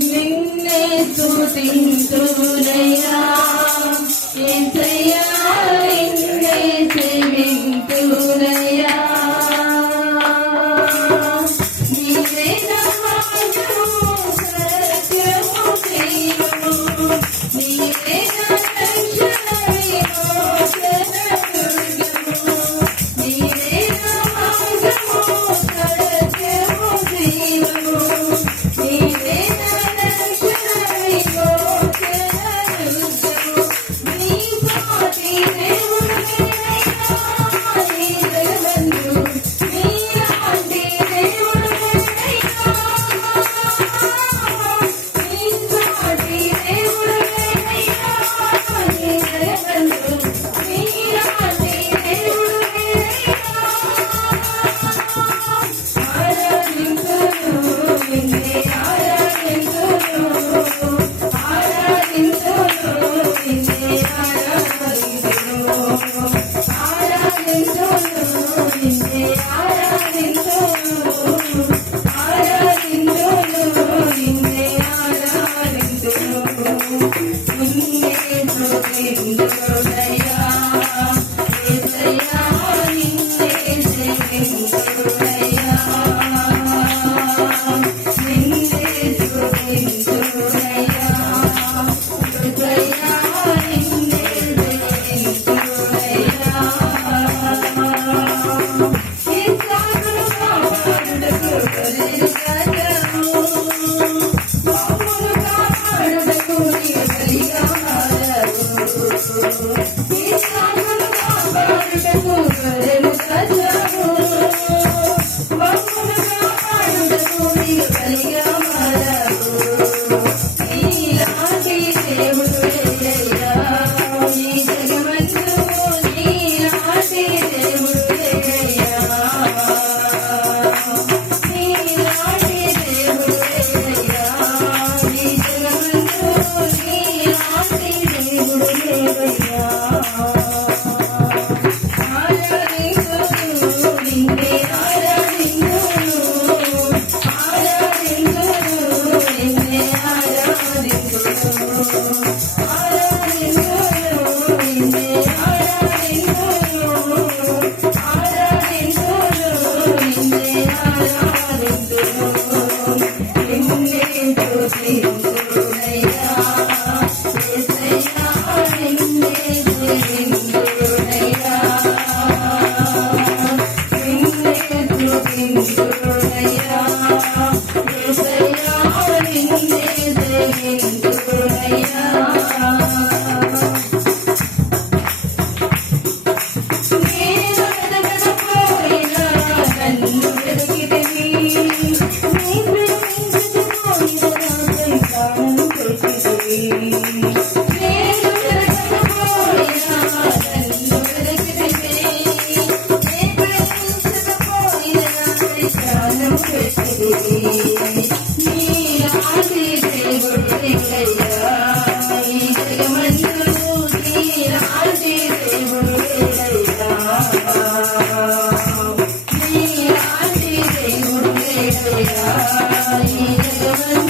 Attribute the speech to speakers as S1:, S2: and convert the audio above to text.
S1: నిన్నే స్తుతింతునయ్యా ఎంత Thank you.